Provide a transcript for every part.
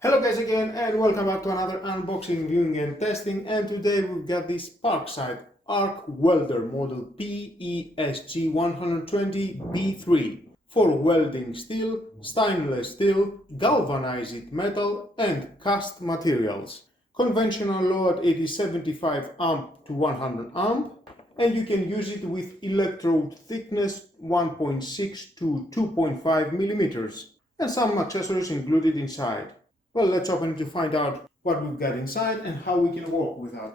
Hello guys again and welcome back to another unboxing, viewing and testing, and today we've got this Parkside arc welder model PESG 120B3 for welding steel, stainless steel, galvanized metal and cast materials. Conventional load, it is 75 amp to 100 amp, and you can use it with electrode thickness 1.6 to 2.5 millimeters and some accessories included inside. Well, let's open it to find out what we've got inside and how we can work with that.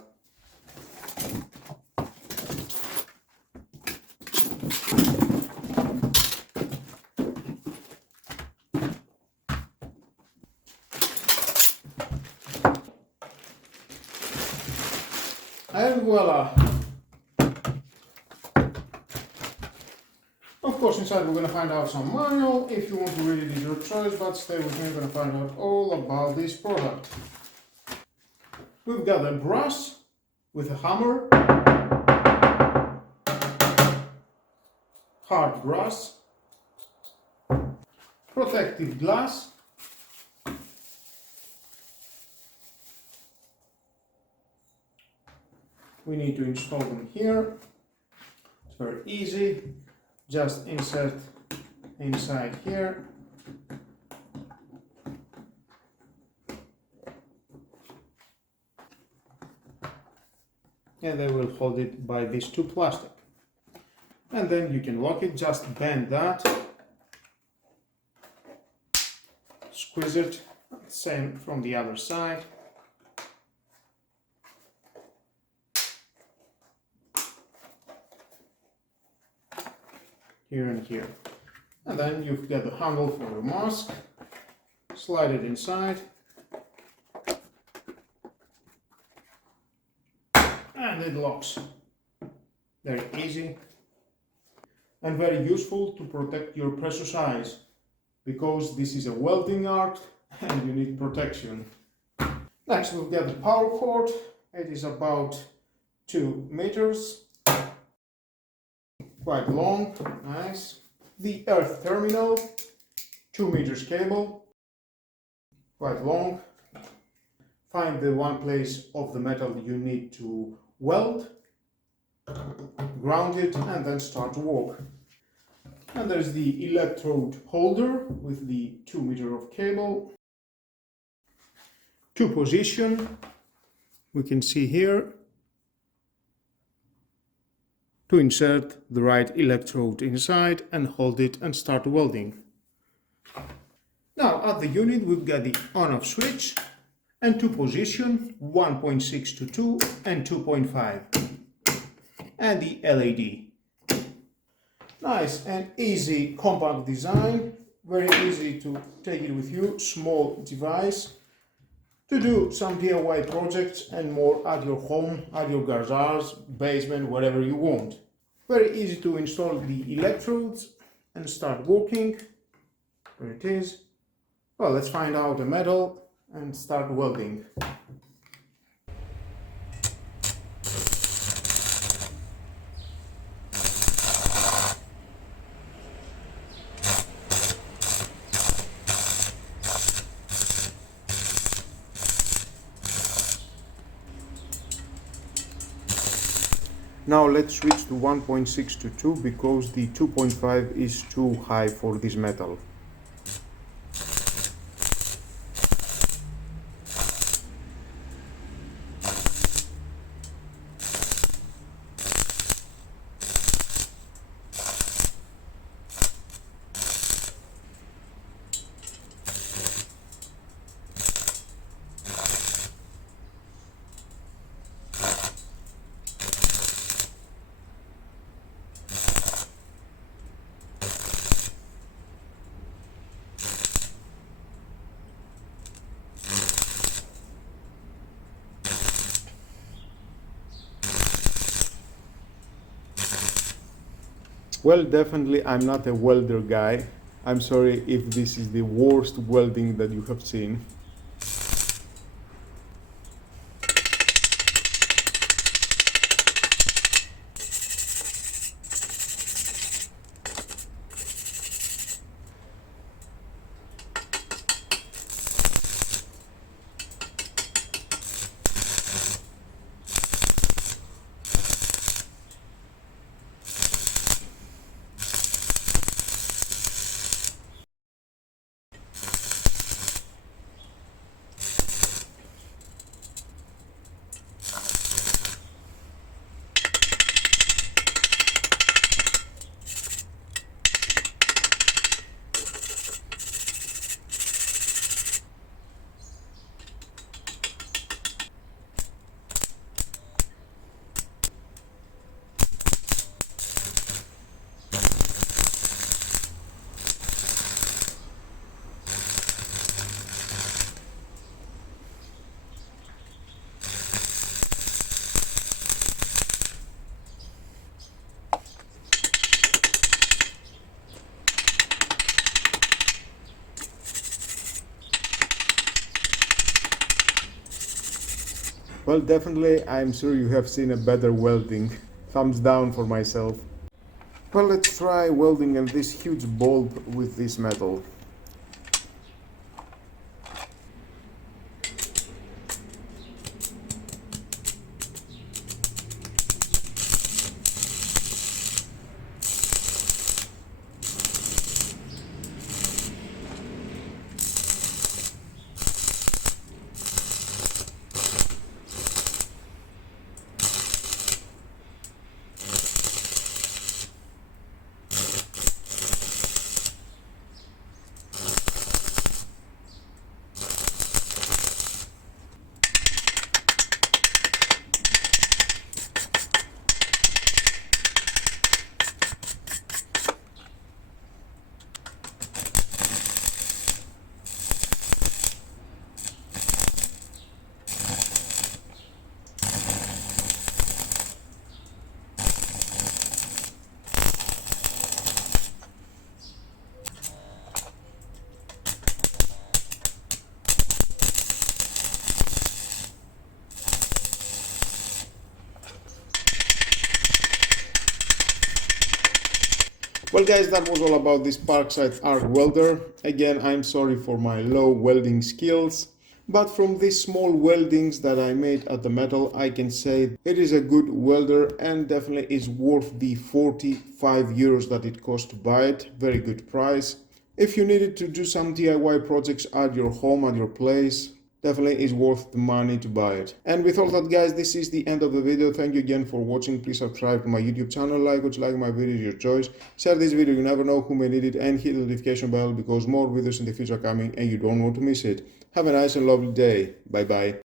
And voila! Of course, inside we're going to find out some manual. If you want to read it, is your choice, but stay with me, we're going to find out all about this product. We've got a brass with a hammer, hard brass, protective glass, we need to install them here. It's very easy. Just insert inside here. And they will hold it by these two plastic. And then you can lock it, just bend that. Squeeze it, same from the other side. Here and here. And then you've got the handle for your mask. Slide it inside. And it locks. Very easy. And very useful to protect your precious eyes, because this is a welding art and you need protection. Next we've got the power cord. It is about 2 meters. Quite long, nice. The earth terminal, 2 meters cable, quite long. Find the one place of the metal you need to weld, ground it, and then start to work. And there's the electrode holder with the 2 meter of cable. To position, we can see here, to insert the right electrode inside and hold it and start welding. Now at the unit we've got the on-off switch and to position 1.6 to 2 and 2.5 and the LED. Nice and easy compact design, very easy to take it with you, small device to do some DIY projects and more at your home, at your garage, basement, whatever you want. Very easy to install the electrodes and start working. There it is. Well, let's find out the metal and start welding. Now let's switch to 1.6 to 2 because the 2.5 is too high for this metal. Well, definitely I'm not a welder guy. I'm sorry if this is the worst welding that you have seen. Well, definitely, I'm sure you have seen a better welding. Thumbs down for myself. Well, let's try welding in this huge bulb with this metal. Well guys, that was all about this Parkside arc welder. Again, I'm sorry for my low welding skills, but from these small weldings that I made at the metal, I can say it is a good welder and definitely is worth the 45 euros that it cost to buy it. Very good price. If you needed to do some DIY projects at your home, at your place, definitely is worth the money to buy it. And with all that guys, this is the end of the video. Thank you again for watching. Please subscribe to my YouTube channel, like what you like my videos, your choice. Share this video, you never know who may need it, and hit the notification bell because more videos in the future are coming and you don't want to miss it. Have a nice and lovely day. Bye bye.